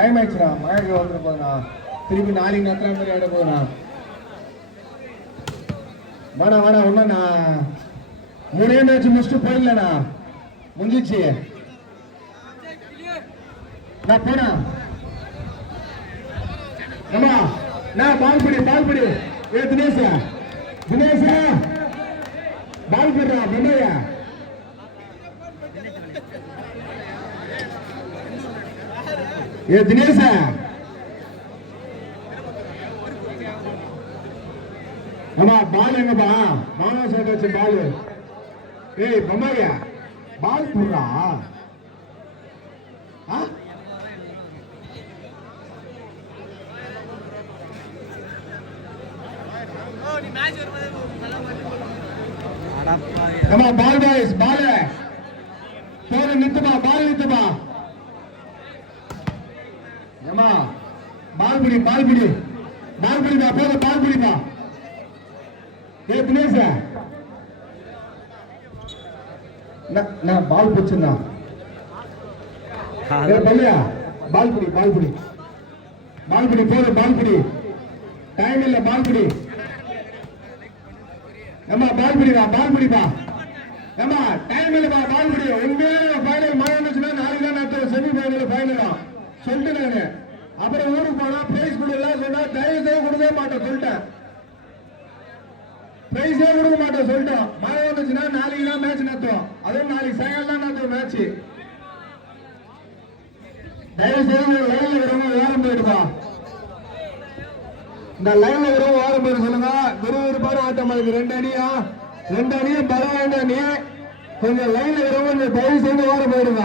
Time ஆயிடுச்சுண்ணா, மழை வந்துட்டு போதுண்ணா. திருப்பி நாளைக்கு நேரத்தில் மாதிரி ஆகிட போதுண்ணா. வேணா வேணா ஒன்றுண்ணா, 3 மேட்ச் முடிச்சுட்டு போயிடலண்ணா, முடிஞ்சிச்சு. நான் போனா அம்மா நான் பால் பிடி ஏ தினேஷ் பால் பிடுறா பெண்ணையா. ஏ தினேஷ் அம்மா பால் எங்கப்பா? மாமா சேர்த்து வச்ச பால். ஏய் பொம்மையா பால் பிடுறா. Come on, ball guys, ball है. थोड़े नित्तबा, ball नित्तबा. Come on, ball पड़ी बा, थोड़े ball पड़ी बा. ये दिनेश है. ना ball पूछना. ये बल्ले ball पड़ी. थोड़े ball पड़ी. Time इल्ला ball पड़ी. ஏமா பால் பிடிப்பா ஏமா டைம் இல்லப்பா பால் பிடி. உண்மையான ஃபைனல் மழை வந்துச்சுன்னா நாளைக்கு தான் நடத்துற செமி ஃபைனல் ஃபைனலா சொல்லிட்டு நானு. அப்புறம் ஊருக்கு போனா பிரைஸ் கொடுக்கலாம் சொன்னா தயவு செய்து கொடுக்கவே மாட்டேன் சொல்லிட்டேன். பிரைஸே கொடுக்க மாட்டேன் சொல்லிட்டோம். மழை வந்துச்சுன்னா நாளைக்கு தான் மேட்ச் நடத்துவோம். அதுவும் நாளைக்கு சாயங்காலம் தான் நடத்துவோம் மேட்ச். தயவு செய்து லைன்ல வரவங்க ஓரம் போயிடுப்பா. இந்த லைன்ல வரும் ஓரம் பேர் சொல்லுங்க. விறுவிறுப்பான ஆட்டம் இருக்கு. 2 அணியும் பல வேண்டாம். நீ கொஞ்சம் லைன்ல வரவங்க தயவு செய்து ஓரம் போயிடுங்க.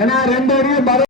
ஏன்னா 2 அணியும்